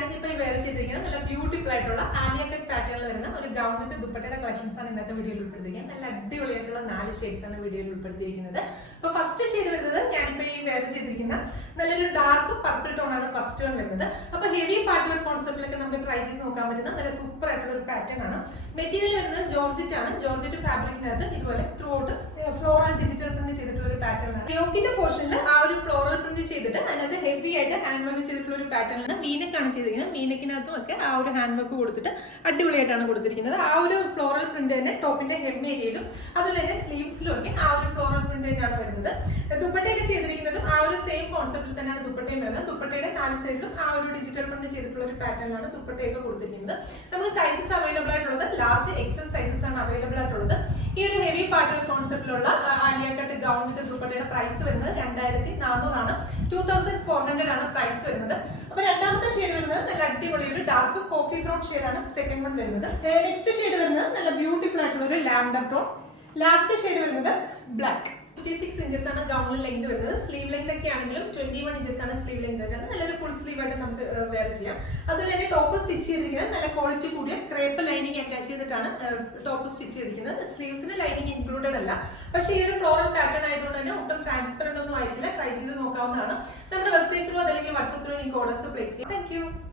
ഞാനിപ്പോൾ വേറെ ചെയ്തിരിക്കുന്നത് നല്ല ബ്യൂട്ടിഫുൾ ആയിട്ടുള്ള ആലിയ കട്ട് പാറ്റേണിൽ വരുന്ന ഒരു ഗൗൺ വിത്ത് ദുപ്പട്ടയുടെ കളക്ഷൻസ് ആണ് ഇന്നത്തെ വീഡിയോയിൽ ഉൾപ്പെടുത്തിയിരിക്കുന്നത്. നല്ല അടിപൊളിയായിട്ടുള്ള 4 ഷെയ്ഡ്സ് ആണ് വീഡിയോയിൽ ഉൾപ്പെടുത്തിയിരിക്കുന്നത്. അപ്പോൾ ഫസ്റ്റ് ഷെയ്ഡ് വരുന്നത് ഞാനിപ്പോൾ വേറെ ചെയ്തിരിക്കുന്ന നല്ലൊരു ഡാർക്ക് പർപ്പിൾ ടോൺ ആണ് ഫസ്റ്റ് വൺ വരുന്നത്. അപ്പോൾ ഹെവി പാർട്ടി ഒരു കോൺസെപ്റ്റിലൊക്കെ നമുക്ക് ട്രൈ ചെയ്ത് നോക്കാൻ പറ്റുന്ന നല്ല സൂപ്പർ ആയിട്ടുള്ള ഒരു പാറ്റേൺ ആണ്. മെറ്റീരിയൽ വരുന്നത് ജോർജറ്റ് ആണ്. ജോർജറ്റ് ഫാബ്രിക്കിനകത്ത് ഇതുപോലെ through out floral digital print ചെയ്തിട്ടുള്ള ഒരു പാറ്റേൺ ആണ്. യോക്കിന്റെ പോർഷനിൽ ആ ഒരു ഫ്ലോറൽ പ്രിന്റ് ചെയ്തിട്ട് അതിനകത്ത് ഹെവി ആയിട്ട് ഹാൻഡ് വർക്ക് ചെയ്തിട്ടുള്ള ഒരു പാറ്റേൺ ആണ്. വീനക്കാണ് ചെയ്തിരിക്കുന്നത്. വീനക്കിനകത്തും ഒക്കെ ആ ഒരു ഹാൻഡ് വർക്ക് കൊടുത്തിട്ട് അടിപൊളിയായിട്ടാണ് കൊടുത്തിരിക്കുന്നത്. ആ ഒരു ഫ്ലോറൽ പ്രിന്റ് തന്നെ ടോപ്പിന്റെ ഹെം ഏരിയയിലും അതുപോലെ തന്നെ സ്ലീവ്സിലും ഒക്കെ ആ ഒരു ഫ്ലോറൽ പ്രിന്റ് തന്നെയാണ് വരുന്നത്. ദുപ്പട്ടയൊക്കെ ചെയ്തിരിക്കുന്നതും ആ ഒരു സെയിം കോൺസെപ്റ്റിൽ തന്നെയാണ് ദുപ്പട്ടയും വരുന്നത്. ദുപ്പട്ടയുടെ 4 സൈഡിലും ആ ഒരു ഡിജിറ്റൽ പ്രിന്റ് ചെയ്തിട്ടുള്ള ഒരു പാറ്റേണിലാണ് ദുപ്പട്ടയൊക്കെ കൊടുത്തിരിക്കുന്നത്. നമുക്ക് സൈസസ് അവൈലബിൾ ആയിട്ടുള്ളത് ലാർജ് എക്സൽ സൈസസ് ആണ് അവൈലബിൾ ആയിട്ടുള്ളത്. ഈ ഒരു ഹെവി പാർട്ടി കോൺസെപ്റ്റിലുള്ള ആലിയ കട്ട് ഗൗൺ വിത്ത് ദുപ്പട്ടയുടെ പ്രൈസ് വരുന്നത് 2400 ആണ്. 2400 ആണ് പ്രൈസ് വരുന്നത്. അപ്പൊ രണ്ടാമത്തെ ഷെയ്ഡ് വരുന്നത് നല്ല അടിപൊളി ഒരു ഡാർക്ക് കോഫി ബ്രൗൺ ഷെയ്ഡാണ് സെക്കൻഡ് വൺ വരുന്നത്. നെക്സ്റ്റ് ഷെയ്ഡ് വരുന്നത് നല്ല ബ്യൂട്ടിഫുൾ ആയിട്ടുള്ള ഒരു ലാവൻഡർ ടോൺ. ലാസ്റ്റ് ഷെയ്ഡ് വരുന്നത് ബ്ലാക്ക്. 56 ഇഞ്ചസ് ആണ് ഗൗണിൽ ലെങ്ത് വരുന്നത്. സ്ലീവ് ലെങ്ത് ഒക്കെ ആണെങ്കിലും 21 ഇഞ്ചസ് ആണ് സ്ലീവ് ലെങ്ത് വരുന്നത്. നല്ലൊരു ഫുൾ സ്ലീവ് ആയിട്ട് നമുക്ക് വെയർ ചെയ്യാം. അതുപോലെ തന്നെ ടോപ്പ് സ്റ്റിച്ച് ചെയ്തിരിക്കുന്നത് നല്ല ക്വാളിറ്റി കൂടിയ ക്രേപ്പ് ലൈനിങ് അറ്റാച്ച് ചെയ്തിട്ടാണ് ടോപ്പ് സ്റ്റിച്ച് ചെയ്തിരിക്കുന്നത്. സ്ലീവ്സിന് ലൈനിങ് ഇൻക്ലൂഡഡ് അല്ല. പക്ഷേ ഈ ഒരു ഫ്ലോറൽ പാറ്റേൺ ആയതുകൊണ്ട് തന്നെ ഒട്ടും ട്രാൻസ്പെറന്റ് ഒന്നും ആയിരിക്കില്ല. ട്രൈ ചെയ്ത് നോക്കാവുന്നതാണ്. നമ്മുടെ വെബ്സൈറ്റ് ത്രൂ അല്ലെങ്കിൽ വാട്സ്ആപ്പ് ത്രൂ എനിക്ക് ഓർഡേഴ്സ് പ്ലേസ് ചെയ്യാം. Thank you.